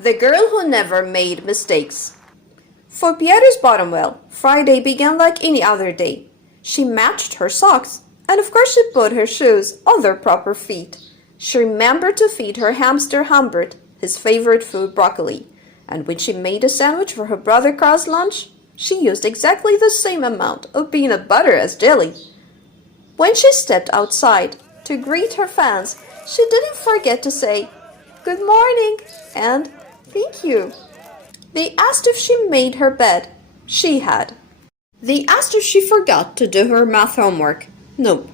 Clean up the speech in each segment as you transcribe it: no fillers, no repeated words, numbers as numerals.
The Girl Who Never Made Mistakes. For Beatrice Bottomwell, Friday began like any other day. She matched her socks, and of course she put her shoes on their proper feet. She remembered to feed her hamster Humbert his favorite food, broccoli, and when she made a sandwich for her brother Carl's lunch, she used exactly the same amount of peanut butter as jelly. When she stepped outside to greet her fans, she didn't forget to say, "Good morning," and "Thank you." They asked if she made her bed. She had. They asked if she forgot to do her math homework. Nope.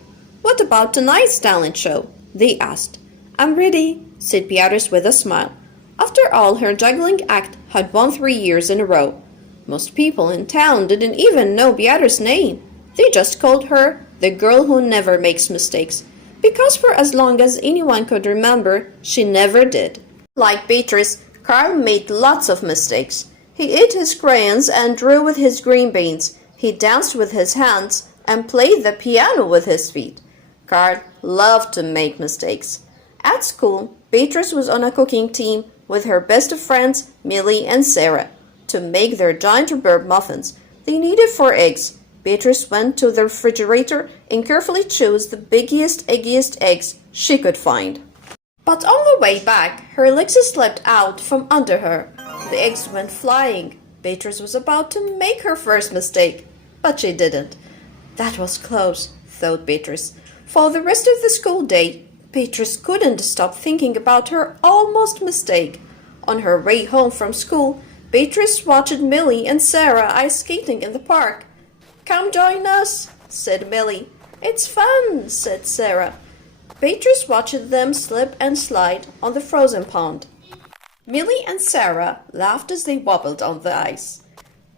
What about tonight's talent show? They asked. "I'm ready," said Beatrice with a smile. After all, her juggling act had won 3 years in a row. Most people in town didn't even know Beatrice's name. They just called her the girl who never makes mistakes, because for as long as anyone could remember, she never did. Like Beatrice, Carl made lots of mistakes. He ate his crayons and drew with his green beans. He danced with his hands and played the piano with his feet. Carl loved to make mistakes. At school, Beatrice was on a cooking team with her best friends, Millie and Sarah. To make their giant rhubarb muffins, they needed 4 eggs. Beatrice went to the refrigerator and carefully chose the biggest, eggiest eggs she could find. But on the way back, her legs slipped out from under her. The eggs went flying. Beatrice was about to make her first mistake, but she didn't. That was close, thought Beatrice. For the rest of the school day, Beatrice couldn't stop thinking about her almost mistake. On her way home from school, Beatrice watched Millie and Sarah ice skating in the park. "Come join us," said Millie. "It's fun," said Sarah. Beatrice watched them slip and slide on the frozen pond. Millie and Sarah laughed as they wobbled on the ice.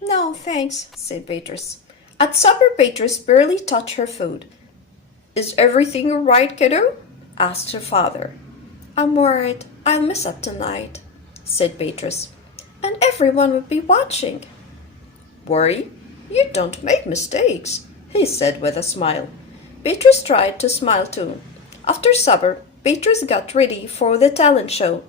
"No, thanks," said Beatrice. At supper, Beatrice barely touched her food. "Is everything all right, kiddo?" asked her father. "I'm worried I'll mess up tonight," said Beatrice. "And everyone will be watching." "Worry? You don't make mistakes," he said with a smile. Beatrice tried to smile too. After supper, Beatrice got ready for the talent show.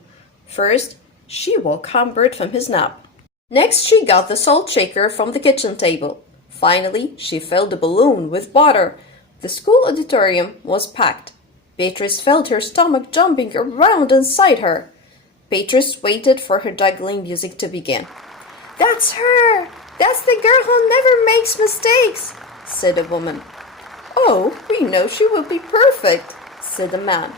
First, she woke Humbert from his nap. Next, she got the salt shaker from the kitchen table. Finally, she filled the balloon with water. The school auditorium was packed. Beatrice felt her stomach jumping around inside her. Beatrice waited for her juggling music to begin. "That's her! That's the girl who never makes mistakes," said a woman. "Oh, we know she will be perfect," said a man.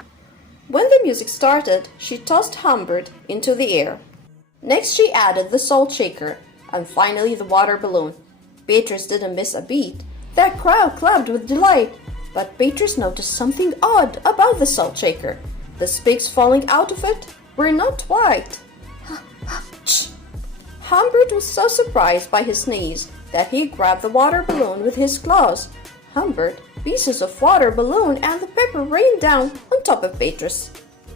When the music started, she tossed Humbert into the air. Next, she added the salt shaker, and finally the water balloon. Beatrice didn't miss a beat. The crowd clapped with delight, but Beatrice noticed something odd about the salt shaker. The spiks falling out of it were not white. Humbert was so surprised by his sneeze that he grabbed the water balloon with his claws. Humbert, pieces of water balloon, and the pepper rained down on top of Beatrice.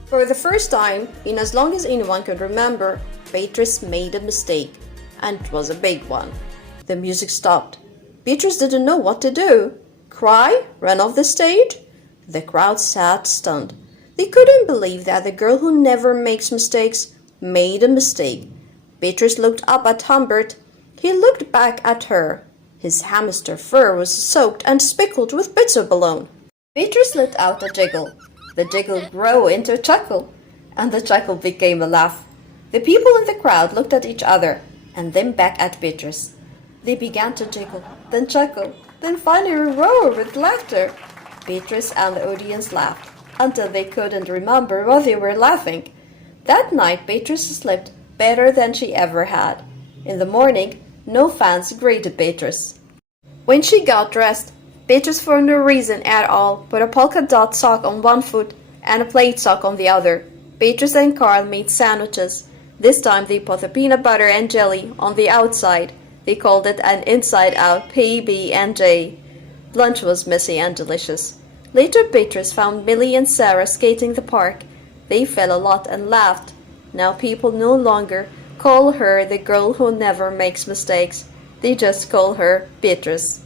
For the first time, in as long as anyone could remember, Beatrice made a mistake, and it was a big one. The music stopped. Beatrice didn't know what to do. Cry? Run off the stage? The crowd sat stunned. They couldn't believe that the girl who never makes mistakes made a mistake. Beatrice looked up at Humbert. He looked back at her. His hamster fur was soaked and speckled with bits of balloon. Beatrice let out a jiggle. The jiggle grew into a chuckle, and the chuckle became a laugh. The people in the crowd looked at each other, and then back at Beatrice. They began to jiggle, then chuckle, then finally roar with laughter. Beatrice and the audience laughed until they couldn't remember what they were laughing. That night, Beatrice slept better than she ever had. In the morning, no fans greeted Beatrice. When she got dressed, Beatrice, for no reason at all, put a polka dot sock on one foot and a plaid sock on the other. Beatrice and Carl made sandwiches. This time they put the peanut butter and jelly on the outside. They called it an inside-out PB&J. Lunch was messy and delicious. Later, Beatrice found Millie and Sarah skating the park. They fell a lot and laughed. Now people no longer call her the girl who never makes mistakes. They just call her Beatrice.